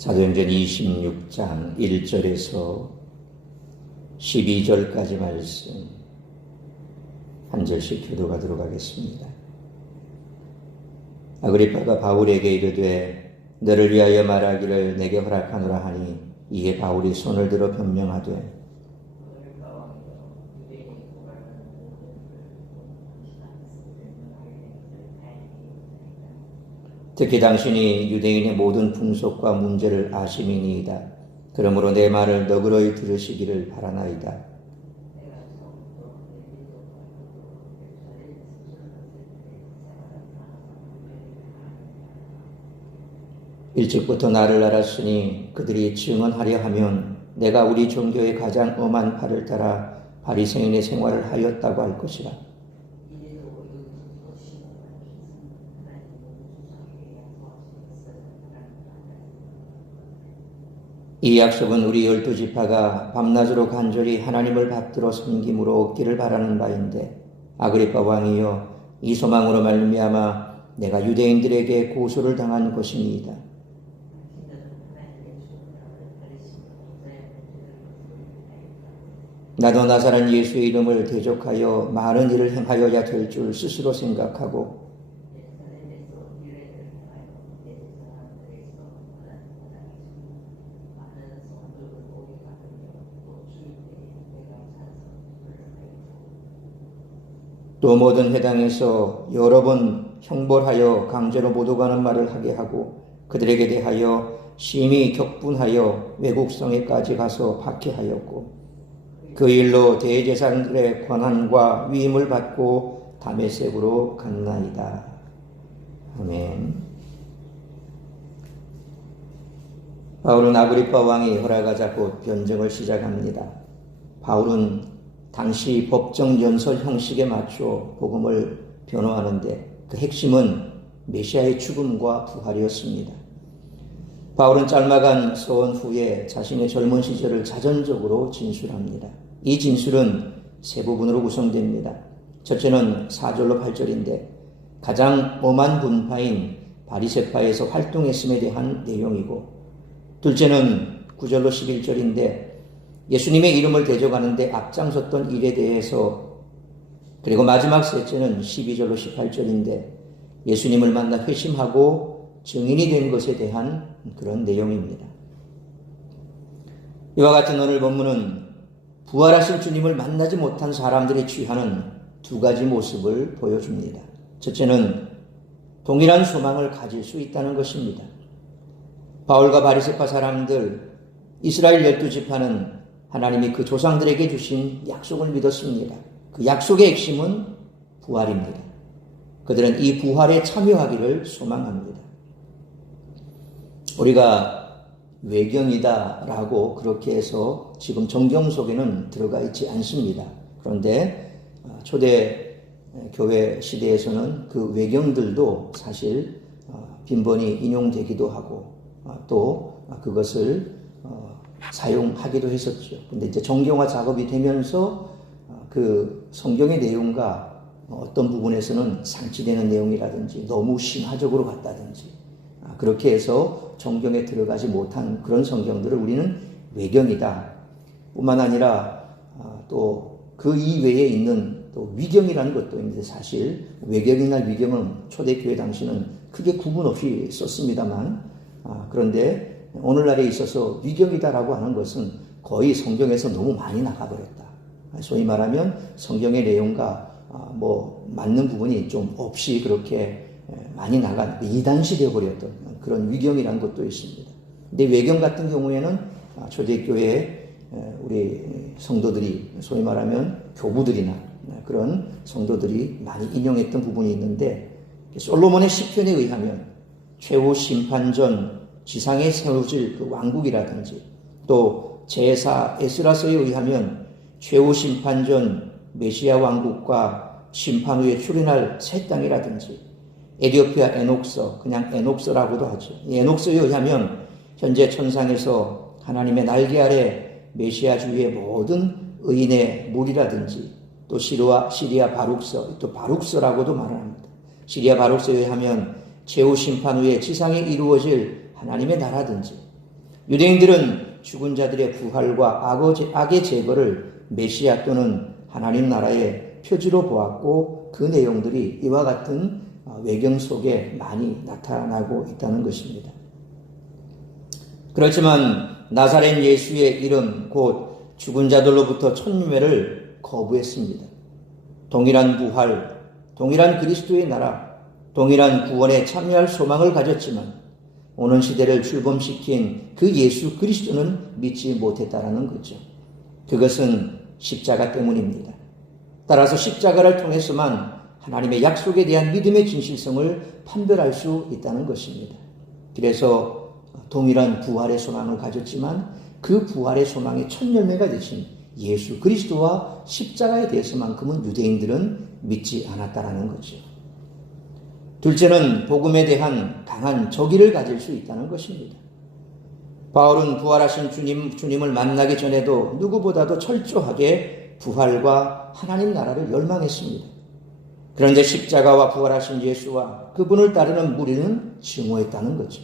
사도행전 26장 1절에서 12절까지 말씀 한 절씩 교도하도록 하겠습니다. 아그리빠가 바울에게 이르되 너를 위하여 말하기를 내게 허락하노라 하니 이에 바울이 손을 들어 변명하되 특히 당신이 유대인의 모든 풍속과 문제를 아심이니이다. 그러므로 내 말을 너그러이 들으시기를 바라나이다. 일찍부터 나를 알았으니 그들이 증언하려 하면 내가 우리 종교의 가장 엄한 팔을 따라 바리새인의 생활을 하였다고 할 것이라. 이 약속은 우리 12지파가 밤낮으로 간절히 하나님을 받들어 섬김으로 얻기를 바라는 바인데 아그리빠 왕이여 이 소망으로 말미암아 내가 유대인들에게 고소를 당한 것이니이다. 나도 나사렛 예수의 이름을 대적하여 많은 일을 행하여야 될 줄 스스로 생각하고 또 모든 회당에서 여러 번 형벌하여 강제로 못 오가는 말을 하게 하고 그들에게 대하여 심히 격분하여 외국성에까지 가서 박해하였고 그 일로 대제사장들의 권한과 위임을 받고 다메섹으로 갔나이다. 아멘. 바울은 아그리빠 왕이 허락하자 곧 변증을 시작합니다. 바울은 당시 법정 연설 형식에 맞춰 복음을 변호하는데 그 핵심은 메시아의 죽음과 부활이었습니다. 바울은 짤막한 서원 후에 자신의 젊은 시절을 자전적으로 진술합니다. 이 진술은 세 부분으로 구성됩니다. 첫째는 4절로 8절인데 가장 엄한 분파인 바리새파에서 활동했음에 대한 내용이고 둘째는 9절로 11절인데 예수님의 이름을 대적하는데 앞장섰던 일에 대해서 그리고 마지막 셋째는 12절로 18절인데 예수님을 만나 회심하고 증인이 된 것에 대한 그런 내용입니다. 이와 같은 오늘 본문은 부활하신 주님을 만나지 못한 사람들이 취하는 두 가지 모습을 보여줍니다. 첫째는 동일한 소망을 가질 수 있다는 것입니다. 바울과 바리새파 사람들, 이스라엘 12지파는 하나님이 그 조상들에게 주신 약속을 믿었습니다. 그 약속의 핵심은 부활입니다. 그들은 이 부활에 참여하기를 소망합니다. 우리가 외경이다라고 그렇게 해서 지금 정경 속에는 들어가 있지 않습니다. 그런데 초대 교회 시대에서는 그 외경들도 사실 빈번히 인용되기도 하고 또 그것을 사용하기도 했었죠. 근데 이제 정경화 작업이 되면서 그 성경의 내용과 어떤 부분에서는 상치되는 내용이라든지 너무 신화적으로 갔다든지 그렇게 해서 정경에 들어가지 못한 그런 성경들을 우리는 외경이다. 뿐만 아니라 또 그 이외에 있는 또 위경이라는 것도 있는데 사실 외경이나 위경은 초대교회 당시는 크게 구분 없이 썼습니다만 그런데 오늘날에 있어서 위경이다라고 하는 것은 거의 성경에서 너무 많이 나가버렸다. 소위 말하면 성경의 내용과 맞는 부분이 좀 없이 그렇게 많이 나간 이단시 되어버렸던 그런 위경이라는 것도 있습니다. 근데 외경 같은 경우에는 초대교회 우리 성도들이 소위 말하면 교부들이나 그런 성도들이 많이 인용했던 부분이 있는데 솔로몬의 시편에 의하면 최후 심판 전 지상에 세워질 그 왕국이라든지 또 제사 에스라서에 의하면 최후 심판 전 메시아 왕국과 심판 후에 출현할 새 땅이라든지 에디오피아 에녹서, 그냥 에녹서라고도 하죠. 이 에녹서에 의하면 현재 천상에서 하나님의 날개 아래 메시아주의 모든 의인의 물이라든지 또 시리아 바룩서, 또 바룩서라고도 말합니다. 시리아 바룩서에 의하면 최후 심판 후에 지상에 이루어질 하나님의 나라든지 유대인들은 죽은 자들의 부활과 악의 제거를 메시아 또는 하나님 나라의 표지로 보았고 그 내용들이 이와 같은 외경 속에 많이 나타나고 있다는 것입니다. 그렇지만 나사렛 예수의 이름 곧 죽은 자들로부터 천유매를 거부했습니다. 동일한 부활, 동일한 그리스도의 나라, 동일한 구원에 참여할 소망을 가졌지만 오는 시대를 출범시킨 그 예수 그리스도는 믿지 못했다라는 거죠. 그것은 십자가 때문입니다. 따라서 십자가를 통해서만 하나님의 약속에 대한 믿음의 진실성을 판별할 수 있다는 것입니다. 그래서 동일한 부활의 소망을 가졌지만 그 부활의 소망의 첫 열매가 되신 예수 그리스도와 십자가에 대해서만큼은 유대인들은 믿지 않았다라는 거죠. 둘째는 복음에 대한 강한 적의를 가질 수 있다는 것입니다. 바울은 부활하신 주님을 만나기 전에도 누구보다도 철저하게 부활과 하나님 나라를 열망했습니다. 그런데 십자가와 부활하신 예수와 그분을 따르는 무리는 증오했다는 거죠.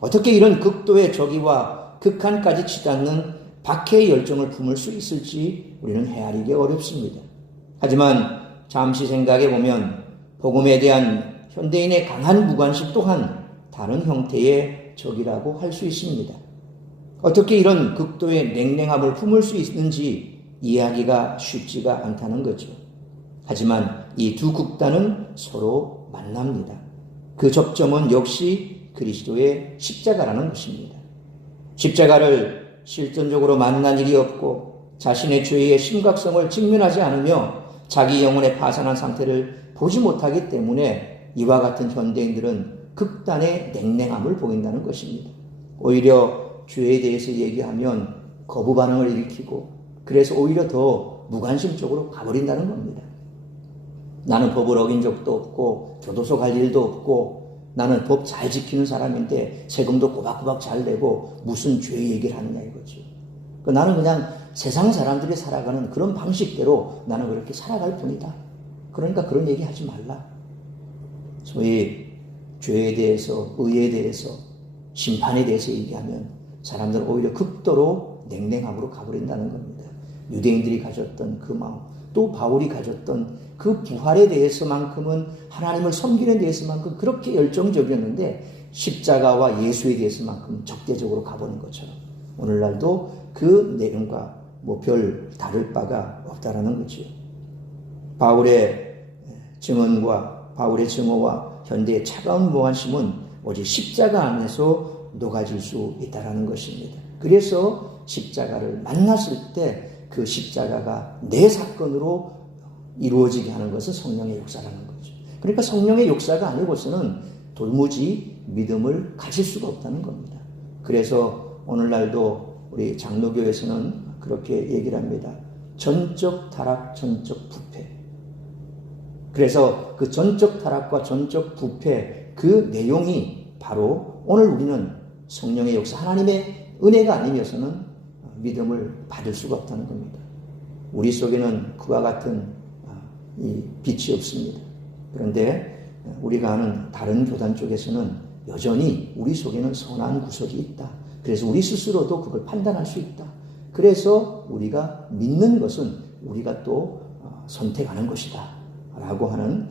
어떻게 이런 극도의 적의와 극한까지 치닫는 박해의 열정을 품을 수 있을지 우리는 헤아리기 어렵습니다. 하지만 잠시 생각해 보면 복음에 대한 현대인의 강한 무관심 또한 다른 형태의 적이라고 할 수 있습니다. 어떻게 이런 극도의 냉랭함을 품을 수 있는지 이해하기가 쉽지가 않다는 거죠. 하지만 이 두 극단은 서로 만납니다. 그 접점은 역시 그리스도의 십자가라는 것입니다. 십자가를 실존적으로 만난 일이 없고 자신의 죄의 심각성을 직면하지 않으며 자기 영혼의 파산한 상태를 보지 못하기 때문에 이와 같은 현대인들은 극단의 냉랭함을 보인다는 것입니다. 오히려 죄에 대해서 얘기하면 거부 반응을 일으키고 그래서 오히려 더 무관심적으로 가버린다는 겁니다. 나는 법을 어긴 적도 없고 교도소 갈 일도 없고 나는 법 잘 지키는 사람인데 세금도 꼬박꼬박 잘 내고 무슨 죄 얘기를 하느냐 이거죠. 나는 그냥 세상 사람들이 살아가는 그런 방식대로 나는 그렇게 살아갈 뿐이다. 그러니까 그런 얘기 하지 말라. 소위 죄에 대해서, 의에 대해서, 심판에 대해서 얘기하면 사람들은 오히려 극도로 냉랭함으로 가버린다는 겁니다. 유대인들이 가졌던 그 마음, 또 바울이 가졌던 그 부활에 대해서만큼은 하나님을 섬기는 데에서만큼 그렇게 열정적이었는데 십자가와 예수에 대해서만큼 적대적으로 가보는 것처럼 오늘날도 그 내용과 별 다를 바가 없다라는 거죠. 바울의 증언과 바울의 증오와 현대의 차가운 무관심은 오직 십자가 안에서 녹아질 수 있다라는 것입니다. 그래서 십자가를 만났을 때 그 십자가가 내 사건으로 이루어지게 하는 것은 성령의 역사라는 거죠. 그러니까 성령의 역사가 아니고서는 도무지 믿음을 가질 수가 없다는 겁니다. 그래서 오늘날도 우리 장로교에서는 그렇게 얘기를 합니다. 전적 타락, 전적 부패. 그래서 그 전적 타락과 전적 부패 그 내용이 바로 오늘 우리는 성령의 역사, 하나님의 은혜가 아니면서는 믿음을 받을 수가 없다는 겁니다. 우리 속에는 그와 같은 이 빛이 없습니다. 그런데 우리가 아는 다른 교단 쪽에서는 여전히 우리 속에는 선한 구석이 있다. 그래서 우리 스스로도 그걸 판단할 수 있다. 그래서 우리가 믿는 것은 우리가 또 선택하는 것이다. 라고 하는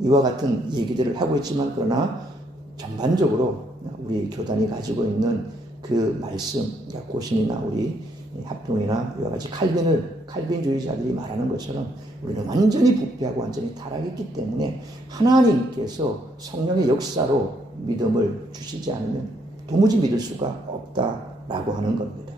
이와 같은 얘기들을 하고 있지만 그러나 전반적으로 우리 교단이 가지고 있는 그 말씀, 고신이나 우리 합동이나 이와 같이 칼빈주의자들이 말하는 것처럼 우리는 완전히 부패하고 완전히 타락했기 때문에 하나님께서 성령의 역사로 믿음을 주시지 않으면 도무지 믿을 수가 없다라고 하는 겁니다.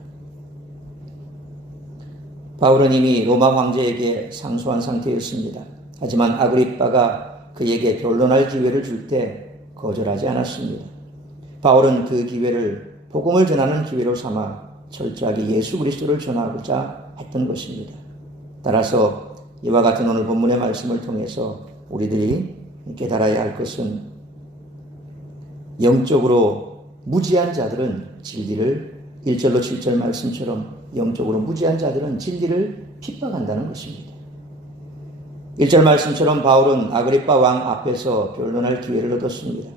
바울은 이미 로마 황제에게 상소한 상태였습니다. 하지만 아그리빠가 그에게 변론할 기회를 줄 때 거절하지 않았습니다. 바울은 그 기회를 복음을 전하는 기회로 삼아 철저하게 예수 그리스도를 전하고자 했던 것입니다. 따라서 이와 같은 오늘 본문의 말씀을 통해서 우리들이 깨달아야 할 것은 영적으로 무지한 자들은 진리를 1절로 7절 말씀처럼 영적으로 무지한 자들은 진리를 핍박한다는 것입니다. 1절 말씀처럼 바울은 아그리빠 왕 앞에서 변론할 기회를 얻었습니다.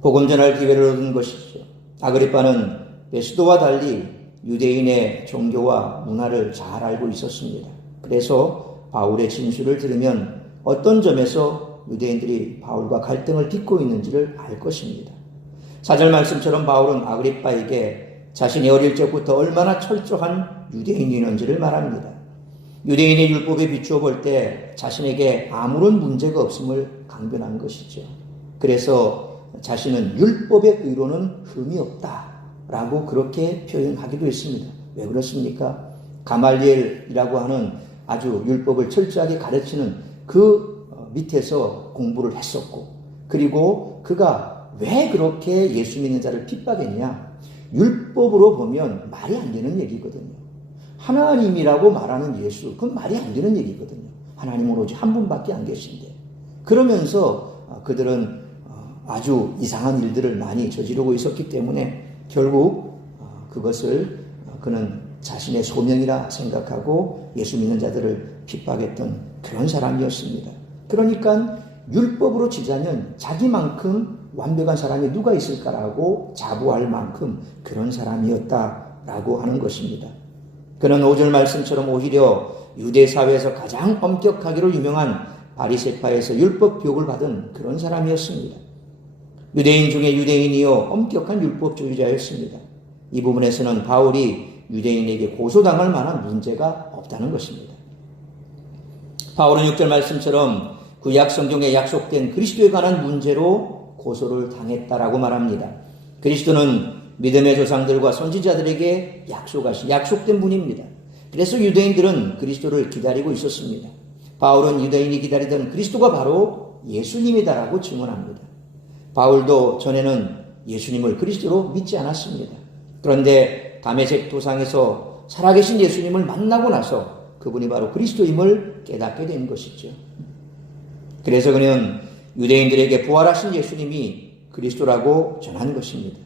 복음 전할 기회를 얻은 것이죠. 아그리빠는 베스도와 달리 유대인의 종교와 문화를 잘 알고 있었습니다. 그래서 바울의 진술을 들으면 어떤 점에서 유대인들이 바울과 갈등을 빚고 있는지를 알 것입니다. 4절 말씀처럼 바울은 아그리빠에게 자신이 어릴 적부터 얼마나 철저한 유대인이었는지를 말합니다. 유대인의 율법에 비추어 볼 때 자신에게 아무런 문제가 없음을 강변한 것이죠. 그래서 자신은 율법의 의로는 흠이 없다라고 그렇게 표현하기도 했습니다. 왜 그렇습니까? 가말리엘이라고 하는 아주 율법을 철저하게 가르치는 그 밑에서 공부를 했었고, 그리고 그가 왜 그렇게 예수 믿는 자를 핍박했냐? 율법으로 보면 말이 안 되는 얘기거든요. 하나님이라고 말하는 예수, 그건 말이 안 되는 얘기거든요. 하나님은 오직 한 분밖에 안 계신데. 그러면서 그들은 아주 이상한 일들을 많이 저지르고 있었기 때문에 결국 그것을 그는 자신의 소명이라 생각하고 예수 믿는 자들을 핍박했던 그런 사람이었습니다. 그러니까 율법으로 치자면 자기만큼 완벽한 사람이 누가 있을까라고 자부할 만큼 그런 사람이었다라고 하는 것입니다. 그는 5절 말씀처럼 오히려 유대 사회에서 가장 엄격하기로 유명한 바리새파에서 율법 교육을 받은 그런 사람이었습니다. 유대인 중에 유대인이요 엄격한 율법주의자였습니다. 이 부분에서는 바울이 유대인에게 고소당할 만한 문제가 없다는 것입니다. 바울은 6절 말씀처럼 구약 성경에 약속된 그리스도에 관한 문제로 고소를 당했다라고 말합니다. 그리스도는 믿음의 조상들과 선지자들에게 약속된 분입니다. 그래서 유대인들은 그리스도를 기다리고 있었습니다. 바울은 유대인이 기다리던 그리스도가 바로 예수님이다라고 증언합니다. 바울도 전에는 예수님을 그리스도로 믿지 않았습니다. 그런데 다메섹 도상에서 살아계신 예수님을 만나고 나서 그분이 바로 그리스도임을 깨닫게 된 것이죠. 그래서 그는 유대인들에게 부활하신 예수님이 그리스도라고 전한 것입니다.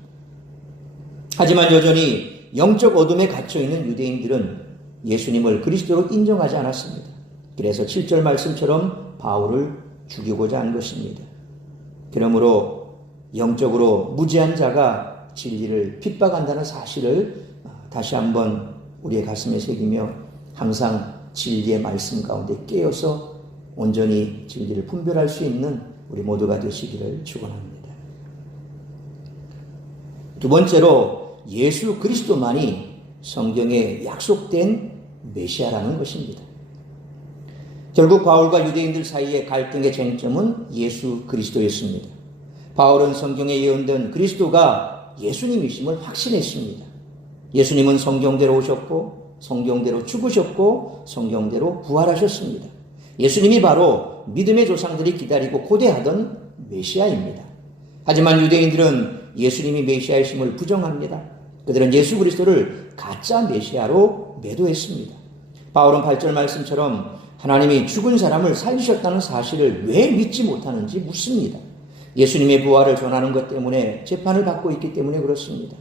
하지만 여전히 영적 어둠에 갇혀있는 유대인들은 예수님을 그리스도로 인정하지 않았습니다. 그래서 7절 말씀처럼 바울을 죽이고자 한 것입니다. 그러므로 영적으로 무지한 자가 진리를 핍박한다는 사실을 다시 한번 우리의 가슴에 새기며 항상 진리의 말씀 가운데 깨어서 온전히 진리를 분별할 수 있는 우리 모두가 되시기를 축원합니다. 두 번째로 예수 그리스도만이 성경에 약속된 메시아라는 것입니다. 결국 바울과 유대인들 사이의 갈등의 쟁점은 예수 그리스도였습니다. 바울은 성경에 예언된 그리스도가 예수님이심을 확신했습니다. 예수님은 성경대로 오셨고 성경대로 죽으셨고 성경대로 부활하셨습니다. 예수님이 바로 믿음의 조상들이 기다리고 고대하던 메시아입니다. 하지만 유대인들은 예수님이 메시아이심을 부정합니다. 그들은 예수 그리스도를 가짜 메시아로 매도했습니다. 바울은 8절 말씀처럼 하나님이 죽은 사람을 살리셨다는 사실을 왜 믿지 못하는지 묻습니다. 예수님의 부활을 전하는 것 때문에 재판을 받고 있기 때문에 그렇습니다.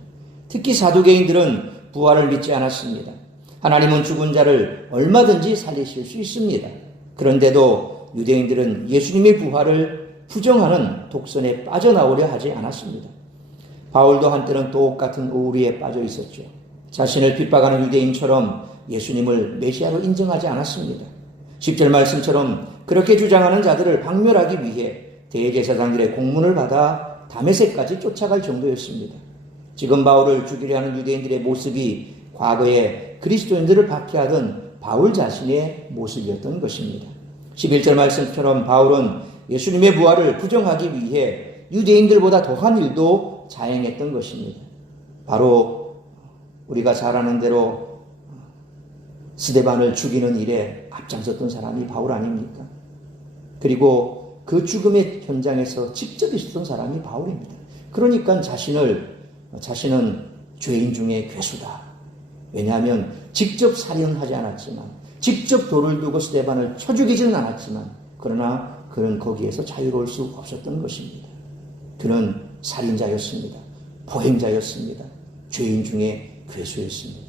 특히 사두개인들은 부활을 믿지 않았습니다. 하나님은 죽은 자를 얼마든지 살리실 수 있습니다. 그런데도 유대인들은 예수님의 부활을 부정하는 독선에 빠져나오려 하지 않았습니다. 바울도 한때는 똑같은 오류에 빠져 있었죠. 자신을 핍박하는 유대인처럼 예수님을 메시아로 인정하지 않았습니다. 10절 말씀처럼 그렇게 주장하는 자들을 박멸하기 위해 대제사장들의 공문을 받아 다메섹까지 쫓아갈 정도였습니다. 지금 바울을 죽이려 하는 유대인들의 모습이 과거에 그리스도인들을 박해하던 바울 자신의 모습이었던 것입니다. 11절 말씀처럼 바울은 예수님의 부활을 부정하기 위해 유대인들보다 더한 일도 자행했던 것입니다. 바로 우리가 잘 아는 대로 스데반을 죽이는 일에 앞장섰던 사람이 바울 아닙니까? 그리고 그 죽음의 현장에서 직접 있었던 사람이 바울입니다. 그러니까 자신은 죄인 중에 괴수다. 왜냐하면 직접 살인은 하지 않았지만, 직접 돌을 들고 스데반을 쳐 죽이지는 않았지만, 그러나 그는 거기에서 자유로울 수 없었던 것입니다. 그는 살인자였습니다. 포행자였습니다. 죄인 중에 괴수였습니다.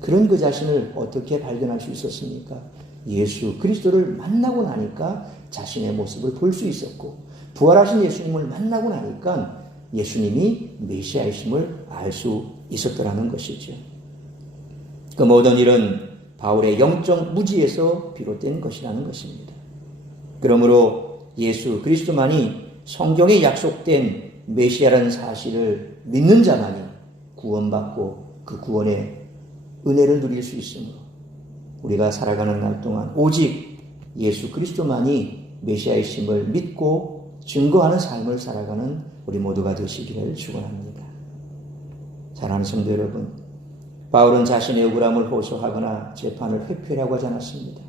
그런 그 자신을 어떻게 발견할 수 있었습니까? 예수 그리스도를 만나고 나니까 자신의 모습을 볼 수 있었고, 부활하신 예수님을 만나고 나니까 예수님이 메시아이심을 알 수 있었더라는 것이죠. 그 모든 일은 바울의 영적 무지에서 비롯된 것이라는 것입니다. 그러므로 예수 그리스도만이 성경에 약속된 메시아라는 사실을 믿는 자만이 구원받고 그 구원의 은혜를 누릴 수 있으므로 우리가 살아가는 날 동안 오직 예수 그리스도만이 메시아이심을 믿고 증거하는 삶을 살아가는 우리 모두가 되시기를 축원합니다. 사랑하는 성도 여러분, 바울은 자신의 억울함을 호소하거나 재판을 회피하려고 하지 않았습니다.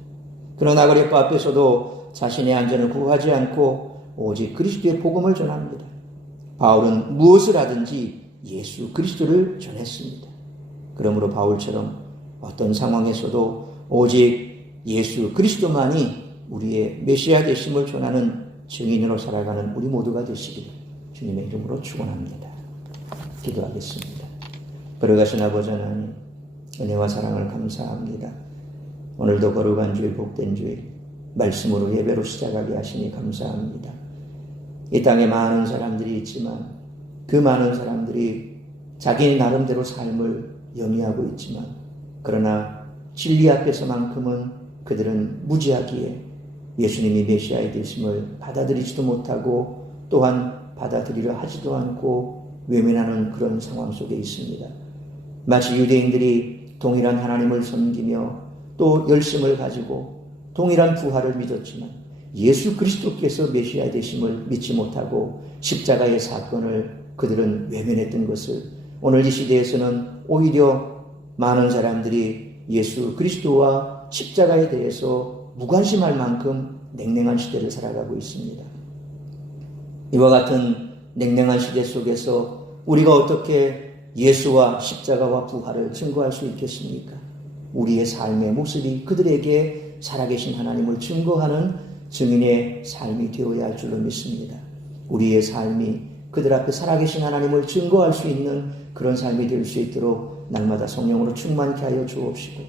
그러나 아그리파 앞에서도 자신의 안전을 구하지 않고 오직 그리스도의 복음을 전합니다. 바울은 무엇을 하든지 예수 그리스도를 전했습니다. 그러므로 바울처럼 어떤 상황에서도 오직 예수 그리스도만이 우리의 메시아 되심을 전하는 증인으로 살아가는 우리 모두가 되시기를 주님의 이름으로 축원합니다. 기도하겠습니다. 걸어가신 아버지 하나님, 은혜와 사랑을 감사합니다. 오늘도 거룩한 주일, 복된 주일, 말씀으로 예배로 시작하게 하시니 감사합니다. 이 땅에 많은 사람들이 있지만 그 많은 사람들이 자기 나름대로 삶을 영위하고 있지만 그러나 진리 앞에서만큼은 그들은 무지하기에 예수님이 메시아의 되심을 받아들이지도 못하고 또한 받아들이려 하지도 않고 외면하는 그런 상황 속에 있습니다. 마치 유대인들이 동일한 하나님을 섬기며 또 열심을 가지고 동일한 부활을 믿었지만 예수 그리스도께서 메시아 되심을 믿지 못하고 십자가의 사건을 그들은 외면했던 것을 오늘 이 시대에서는 오히려 많은 사람들이 예수 그리스도와 십자가에 대해서 무관심할 만큼 냉랭한 시대를 살아가고 있습니다. 이와 같은 냉랭한 시대 속에서 우리가 어떻게 예수와 십자가와 부활을 증거할 수 있겠습니까? 우리의 삶의 모습이 그들에게 살아계신 하나님을 증거하는 증인의 삶이 되어야 할 줄로 믿습니다. 우리의 삶이 그들 앞에 살아계신 하나님을 증거할 수 있는 그런 삶이 될 수 있도록 날마다 성령으로 충만케 하여 주옵시고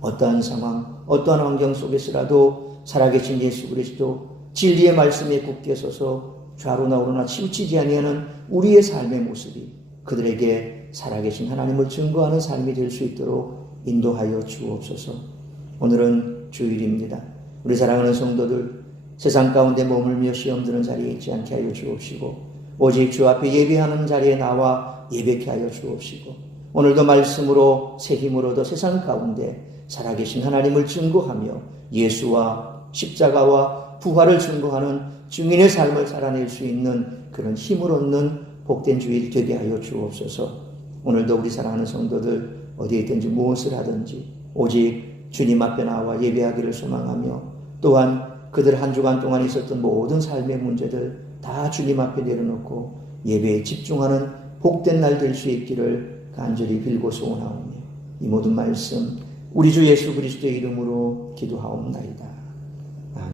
어떠한 상황, 어떠한 환경 속에서라도 살아계신 예수 그리스도 진리의 말씀에 굳게 서서 좌로나 우로나 치우치지 아니하는 우리의 삶의 모습이 그들에게 살아계신 하나님을 증거하는 삶이 될 수 있도록 인도하여 주옵소서. 오늘은 주일입니다. 우리 사랑하는 성도들 세상 가운데 머물며 시험 드는 자리에 있지 않게 하여 주옵시고 오직 주 앞에 예배하는 자리에 나와 예배케 하여 주옵시고 오늘도 말씀으로 새 힘을 얻어 세상 가운데 살아계신 하나님을 증거하며 예수와 십자가와 부활을 증거하는 증인의 삶을 살아낼 수 있는 그런 힘을 얻는 복된 주일 되게 하여 주옵소서. 오늘도 우리 사랑하는 성도들 어디에 있든지 무엇을 하든지 오직 주님 앞에 나와 예배하기를 소망하며 또한 그들 한 주간 동안 있었던 모든 삶의 문제들 다 주님 앞에 내려놓고 예배에 집중하는 복된 날 될 수 있기를 간절히 빌고 소원하오며 이 모든 말씀 우리 주 예수 그리스도의 이름으로 기도하옵나이다.